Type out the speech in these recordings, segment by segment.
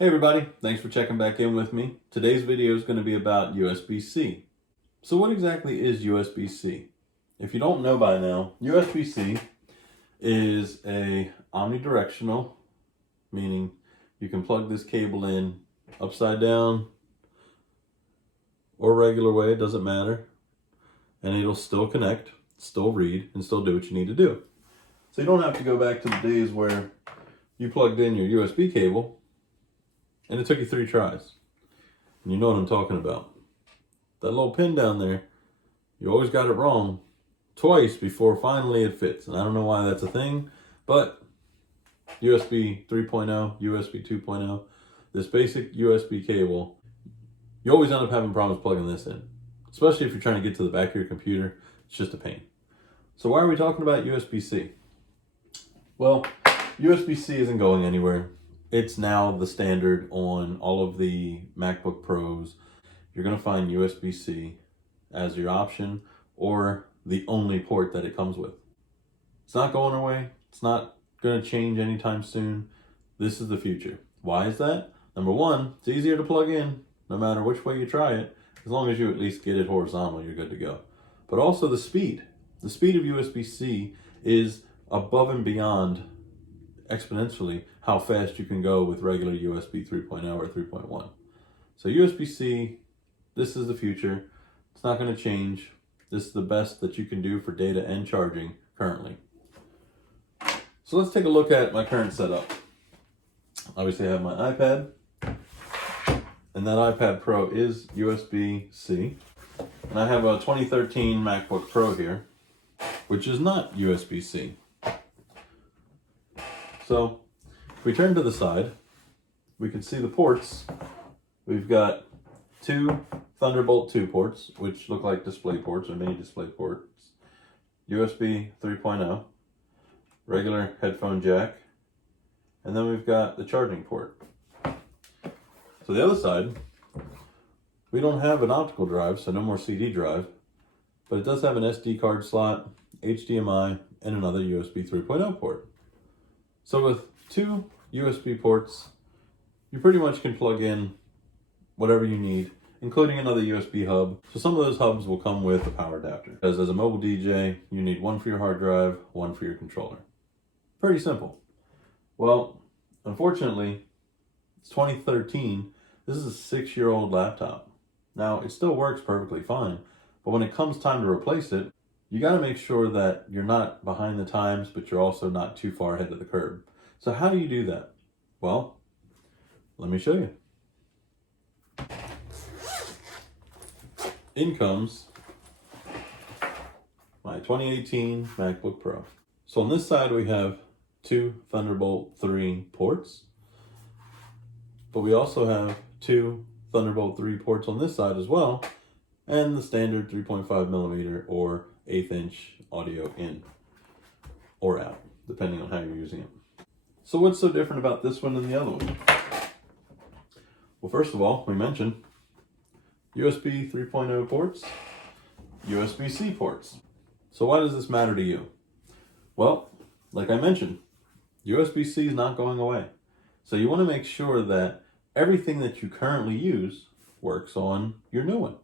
Hey everybody, thanks for checking back in with me. Today's video is going to be about USB-C. So what exactly is USB-C? If you don't know by now, USB-C is a omnidirectional, meaning you can plug this cable in upside down or regular way, it doesn't matter, and it'll still connect, still read, and still do what you need to do. So you don't have to go back to the days where you plugged in your USB cable and it took you 3 tries. And you know what I'm talking about. That little pin down there, you always got it wrong twice before finally it fits. And I don't know why that's a thing, but USB 3.0, USB 2.0, this basic USB cable, you always end up having problems plugging this in. Especially if you're trying to get to the back of your computer, it's just a pain. So why are we talking about USB-C? Well, USB-C isn't going anywhere. It's now the standard on all of the MacBook Pros. You're going to find USB-C as your option or the only port that it comes with. It's not going away. It's not going to change anytime soon. This is the future. Why is that? Number one, it's easier to plug in no matter which way you try it. As long as you at least get it horizontal, you're good to go. But also the speed. The speed of USB-C is above and beyond exponentially how fast you can go with regular USB 3.0 or 3.1. So USB-C, this is the future. It's not going to change. This is the best that you can do for data and charging currently. So let's take a look at my current setup. Obviously I have my iPad, and that iPad Pro is USB-C. And I have a 2013 MacBook Pro here, which is not USB-C. So if we turn to the side, we can see the ports. We've got 2 Thunderbolt 2 ports, which look like display ports or mini display ports. USB 3.0, regular headphone jack, and then we've got the charging port. So the other side, we don't have an optical drive, so no more CD drive, but it does have an SD card slot, HDMI, and another USB 3.0 port. So with 2 USB ports, you pretty much can plug in whatever you need, including another USB hub. So some of those hubs will come with a power adapter. Because as a mobile DJ, you need one for your hard drive, one for your controller. Pretty simple. Well, unfortunately, it's 2013. This is a 6-year-old laptop. Now, it still works perfectly fine, but when it comes time to replace it, you got to make sure that you're not behind the times, but you're also not too far ahead of the curve. So how do you do that? Well, let me show you. In comes my 2018 MacBook Pro. So on this side we have 2 Thunderbolt 3 ports, but we also have 2 Thunderbolt 3 ports on this side as well, and the standard 3.5 millimeter or 1/8 inch audio in or out, depending on how you're using it. So what's so different about this one than the other one? Well, first of all, we mentioned USB 3.0 ports, USB-C ports. So why does this matter to you? Well, like I mentioned, USB-C is not going away. So you want to make sure that everything that you currently use works on your new one.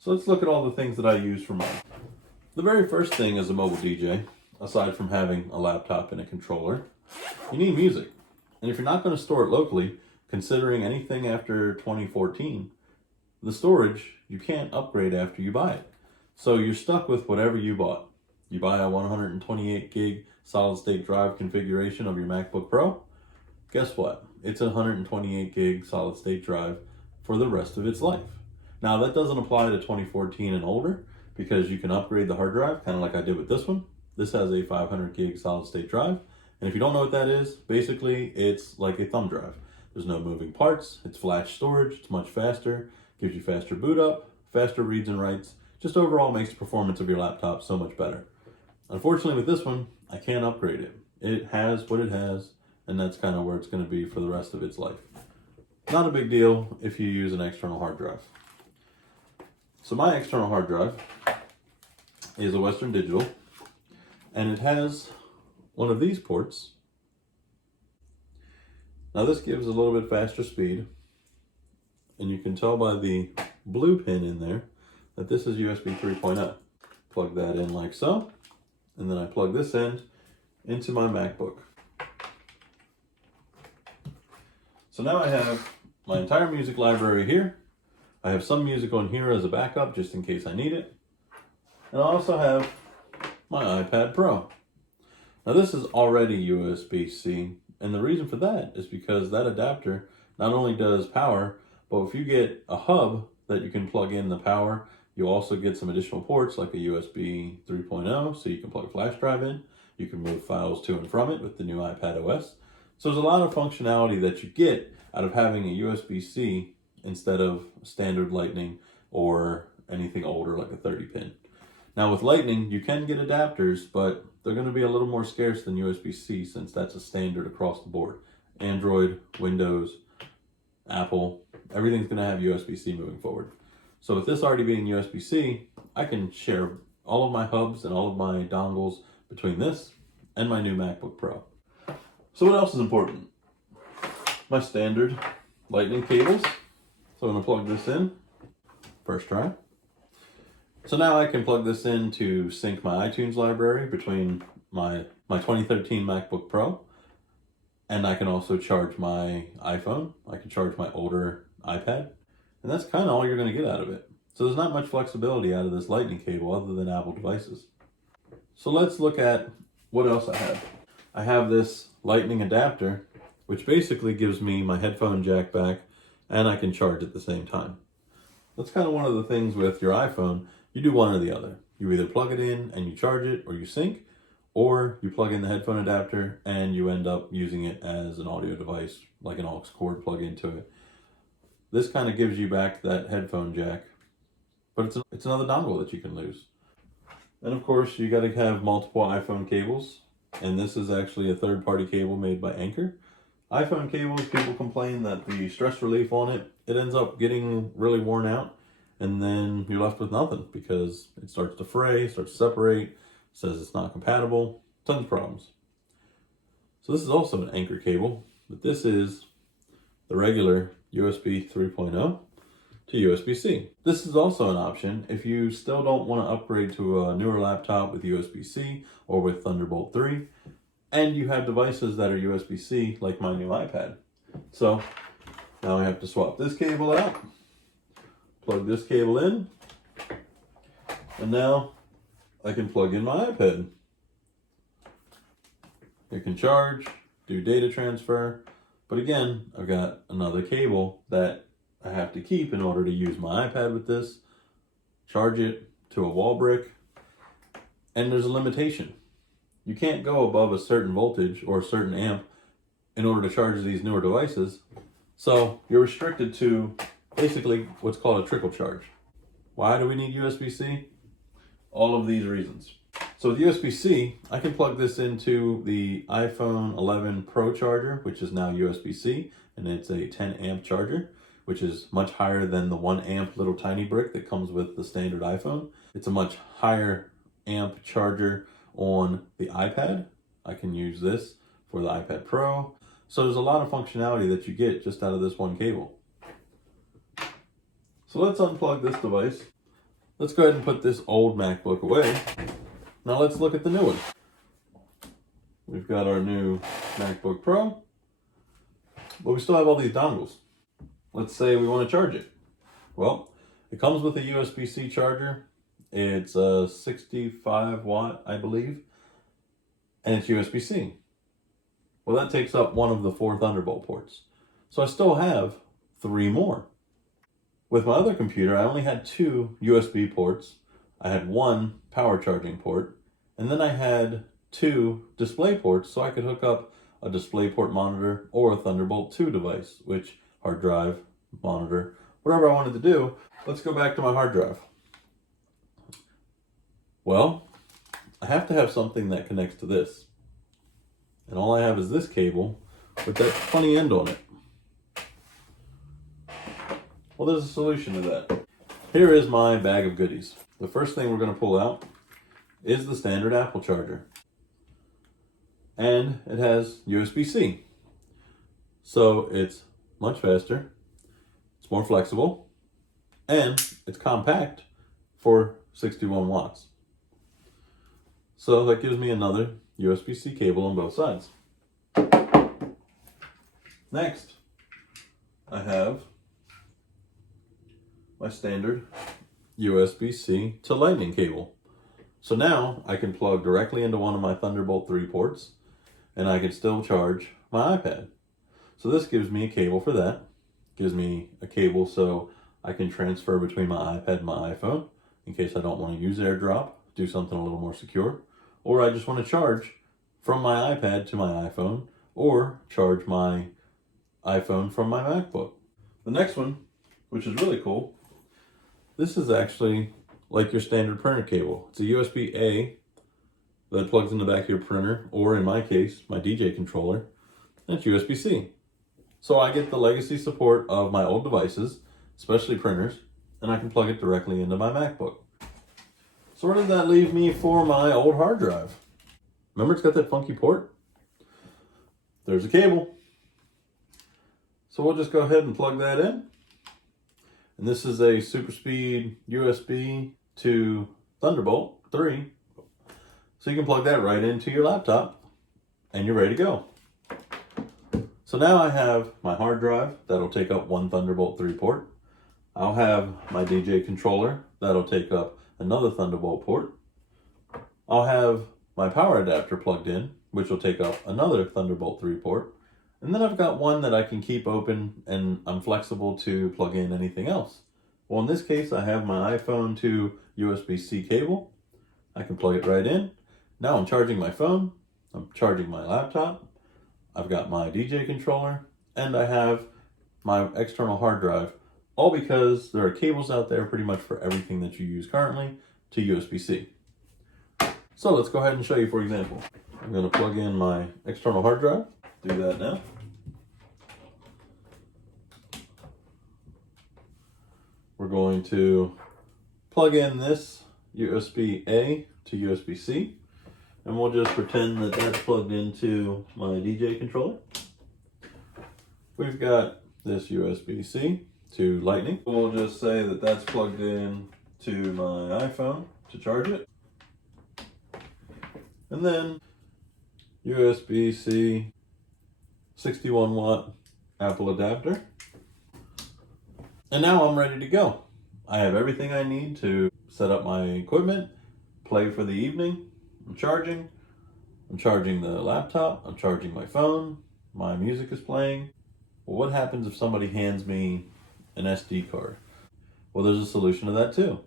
So let's look at all the things that I use for mine. The very first thing as a mobile DJ, aside from having a laptop and a controller, you need music. And if you're not going to store it locally, considering anything after 2014, the storage, you can't upgrade after you buy it. So you're stuck with whatever you bought. You buy a 128 gig solid state drive configuration of your MacBook Pro, guess what? It's a 128 gig solid state drive for the rest of its life. Now that doesn't apply to 2014 and older, because you can upgrade the hard drive, kind of like I did with this one. This has a 500 gig solid state drive. And if you don't know what that is, basically it's like a thumb drive. There's no moving parts, it's flash storage, it's much faster, gives you faster boot up, faster reads and writes, just overall makes the performance of your laptop so much better. Unfortunately with this one, I can't upgrade it. It has what it has, and that's kind of where it's going to be for the rest of its life. Not a big deal if you use an external hard drive. So my external hard drive is a Western Digital, and it has one of these ports Now this gives a little bit faster speed, and you can tell by the blue pin in there that this is USB 3.0. Plug that in like so, and then I plug this end into my MacBook. So now I have my entire music library here. I have some music on here as a backup just in case I need it. And I also have my iPad Pro. Now this is already USB-C, and the reason for that is because that adapter not only does power, but if you get a hub that you can plug in the power, you also get some additional ports like a USB 3.0, so you can plug a flash drive in. You can move files to and from it with the new iPad OS. So there's a lot of functionality that you get out of having a USB-C instead of standard Lightning or anything older like a 30 pin. Now with Lightning, you can get adapters, but they're going to be a little more scarce than USB-C since that's a standard across the board. Android, Windows, Apple, everything's going to have USB-C moving forward. So with this already being USB-C, I can share all of my hubs and all of my dongles between this and my new MacBook Pro. So what else is important? My standard Lightning cables. So I'm going to plug this in. First try. So now I can plug this in to sync my iTunes library between my 2013 MacBook Pro. And I can also charge my iPhone. I can charge my older iPad. And that's kind of all you're going to get out of it. So there's not much flexibility out of this Lightning cable other than Apple devices. So let's look at what else I have. I have this Lightning adapter, which basically gives me my headphone jack back, and I can charge at the same time. That's kind of one of the things with your iPhone. You do one or the other. You either plug it in and you charge it or you sync, or you plug in the headphone adapter and you end up using it as an audio device, like an aux cord plug into it. This kind of gives you back that headphone jack, but it's another dongle that you can lose. And of course, you got to have multiple iPhone cables, and this is actually a third-party cable made by Anker. iPhone cables, people complain that the stress relief on it ends up getting really worn out, and then you're left with nothing because it starts to fray, starts to separate, says it's not compatible, tons of problems. So this is also an Anker cable, but this is the regular USB 3.0 to USB-C. This is also an option if you still don't want to upgrade to a newer laptop with USB-C or with Thunderbolt 3, and you have devices that are USB-C like my new iPad. So now I have to swap this cable out, plug this cable in, and now I can plug in my iPad. It can charge, do data transfer, but again, I've got another cable that I have to keep in order to use my iPad with this, charge it to a wall brick, and there's a limitation. You can't go above a certain voltage or a certain amp in order to charge these newer devices, so you're restricted to basically what's called a trickle charge. Why do we need USB-C? All of these reasons. So with USB-C, I can plug this into the iPhone 11 Pro charger, which is now USB-C, and it's a 10 amp charger, which is much higher than the 1 amp little tiny brick that comes with the standard iPhone. It's a much higher amp charger on the iPad. I can use this for the iPad Pro. So there's a lot of functionality that you get just out of this one cable. So let's unplug this device. Let's go ahead and put this old MacBook away. Now let's look at the new one. We've got our new MacBook Pro, but we still have all these dongles. Let's say we want to charge it. Well, it comes with a USB-C charger. It's a 65 watt, I believe, and it's USB-C. Well, that takes up one of the 4 Thunderbolt ports. So I still have 3 more. With my other computer, I only had 2 USB ports. I had 1 power charging port, and then I had 2 display ports so I could hook up a DisplayPort monitor or a Thunderbolt 2 device, which hard drive, monitor, whatever I wanted to do. Let's go back to my hard drive. Well, I have to have something that connects to this. And all I have is this cable with that funny end on it. Well, there's a solution to that. Here is my bag of goodies. The first thing we're going to pull out is the standard Apple charger. And it has USB-C. So it's much faster, it's more flexible, and it's compact for 61 watts. So that gives me another USB-C cable on both sides. Next, I have my standard USB-C to Lightning cable. So now I can plug directly into one of my Thunderbolt 3 ports, and I can still charge my iPad. So this gives me a cable for that. Gives me a cable so I can transfer between my iPad and my iPhone in case I don't want to use AirDrop, do something a little more secure, or I just want to charge from my iPad to my iPhone, or charge my iPhone from my MacBook. The next one, which is really cool, this is actually like your standard printer cable. It's a USB-A that plugs in the back of your printer, or in my case, my DJ controller, and it's USB-C. So I get the legacy support of my old devices, especially printers, and I can plug it directly into my MacBook. So where does that leave me for my old hard drive? Remember it's got that funky port? There's a cable. So we'll just go ahead and plug that in. And this is a super speed USB to Thunderbolt 3. So you can plug that right into your laptop and you're ready to go. So now I have my hard drive that'll take up one Thunderbolt 3 port. I'll have my DJ controller that'll take up another Thunderbolt port. I'll have my power adapter plugged in, which will take up another Thunderbolt 3 port. And then I've got one that I can keep open and I'm flexible to plug in anything else. Well, in this case, I have my iPhone to USB-C cable. I can plug it right in. Now I'm charging my phone. I'm charging my laptop. I've got my DJ controller and I have my external hard drive, all because there are cables out there pretty much for everything that you use currently to USB-C. So let's go ahead and show you, for example. I'm going to plug in my external hard drive. Do that now. We're going to plug in this USB-A to USB-C, and we'll just pretend that that's plugged into my DJ controller. We've got this USB-C to Lightning. We'll just say that that's plugged in to my iPhone to charge it. And then USB-C 61 watt Apple adapter. And now I'm ready to go. I have everything I need to set up my equipment, play for the evening. I'm charging the laptop, I'm charging my phone, my music is playing. Well, what happens if somebody hands me an SD card? Well, there's a solution to that too.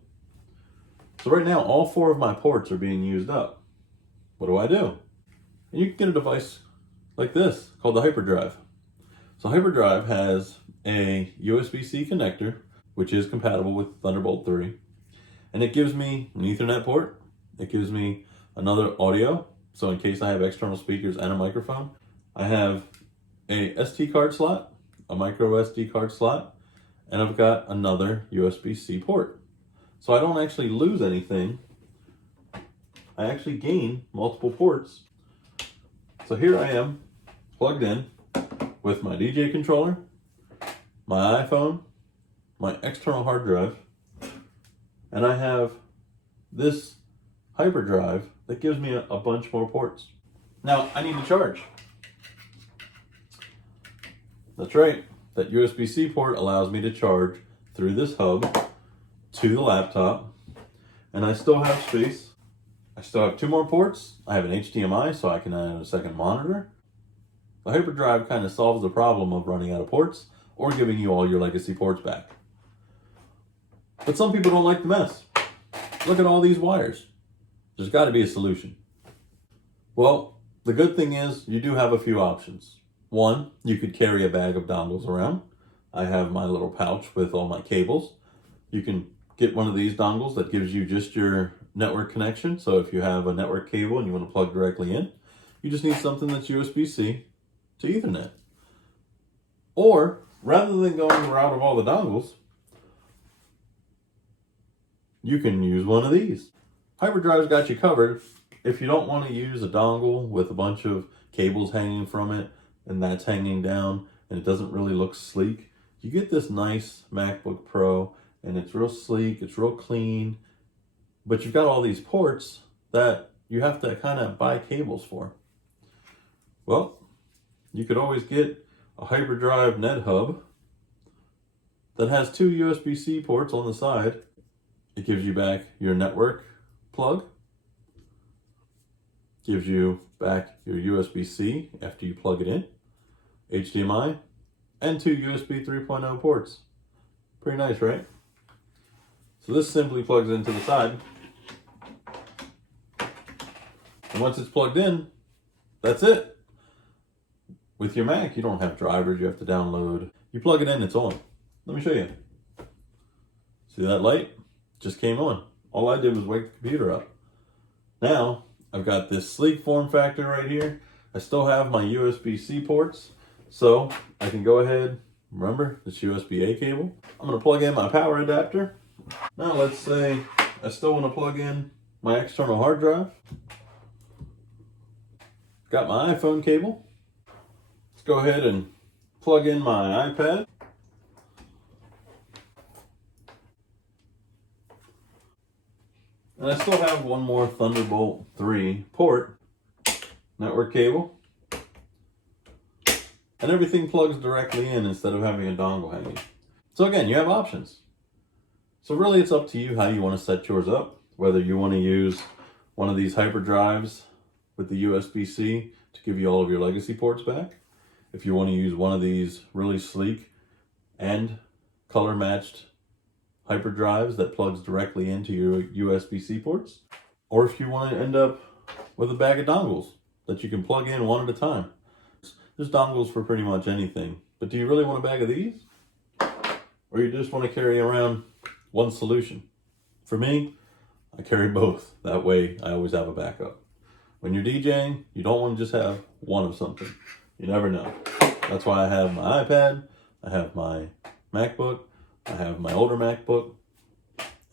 So right now, all 4 of my ports are being used up. What do? And you can get a device like this called the Hyperdrive. So Hyperdrive has a USB-C connector, which is compatible with Thunderbolt 3. And it gives me an Ethernet port. It gives me another audio. So in case I have external speakers and a microphone, I have a SD card slot, a micro SD card slot, and I've got another USB-C port. So I don't actually lose anything. I actually gain multiple ports. So here I am, plugged in with my DJ controller, my iPhone, my external hard drive, and I have this Hyperdrive that gives me a bunch more ports. Now I need to charge. That's right, that USB-C port allows me to charge through this hub to the laptop, and I still have space. I still have 2 more ports. I have an HDMI, so I can add a second monitor. The Hyperdrive kind of solves the problem of running out of ports or giving you all your legacy ports back. But some people don't like the mess. Look at all these wires. There's got to be a solution. Well, the good thing is you do have a few options. One, you could carry a bag of dongles around. I have my little pouch with all my cables. You can get one of these dongles that gives you just your network connection. So if you have a network cable and you want to plug directly in, you just need something that's USB-C to Ethernet. Or rather than going the route of all the dongles, you can use one of these. Hyperdrive's got you covered. If you don't want to use a dongle with a bunch of cables hanging from it and that's hanging down and it doesn't really look sleek. You get this nice MacBook Pro and it's real sleek, it's real clean, but you've got all these ports that you have to kind of buy cables for. Well, you could always get a hyperdrive net hub that has 2 USB-C ports on the side. It gives you back your network plug, gives you back your USB-C after you plug it in, HDMI, and 2 USB 3.0 ports. Pretty nice, right? So this simply plugs into the side. And once it's plugged in, that's it. With your Mac, you don't have drivers you have to download. You plug it in, it's on. Let me show you. See that light? Just came on. All I did was wake the computer up. Now, I've got this sleek form factor right here. I still have my USB-C ports, so I can go ahead, remember, this USB-A cable. I'm gonna plug in my power adapter. Now let's say I still wanna plug in my external hard drive. Got my iPhone cable. Let's go ahead and plug in my iPad. And I still have one more Thunderbolt 3 port, network cable. And everything plugs directly in instead of having a dongle hanging. So again, you have options. So really it's up to you how you want to set yours up. Whether you want to use one of these hyperdrives with the USB-C to give you all of your legacy ports back. If you want to use one of these really sleek and color matched hyperdrives that plugs directly into your USB-C ports. Or if you want to end up with a bag of dongles that you can plug in one at a time. There's dongles for pretty much anything. But do you really want a bag of these? Or you just want to carry around one solution? For me, I carry both. That way I always have a backup. When you're DJing, you don't want to just have one of something. You never know. That's why I have my iPad, I have my MacBook, I have my older MacBook,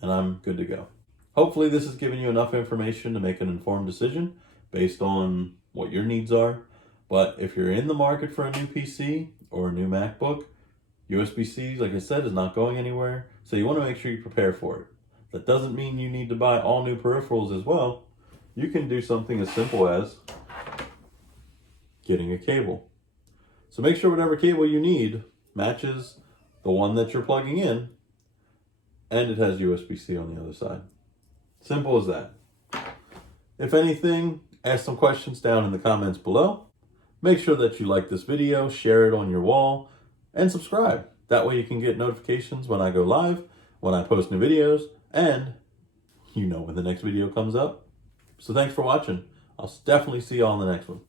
and I'm good to go. Hopefully this has given you enough information to make an informed decision based on what your needs are. But if you're in the market for a new PC or a new MacBook, USB-C, like I said, is not going anywhere. So you want to make sure you prepare for it. That doesn't mean you need to buy all new peripherals as well. You can do something as simple as getting a cable. So make sure whatever cable you need matches the one that you're plugging in, and it has USB-C on the other side. Simple as that. If anything, ask some questions down in the comments below. Make sure that you like this video, share it on your wall, and subscribe. That way you can get notifications when I go live, when I post new videos, and you know when the next video comes up. So thanks for watching. I'll definitely see you all in the next one.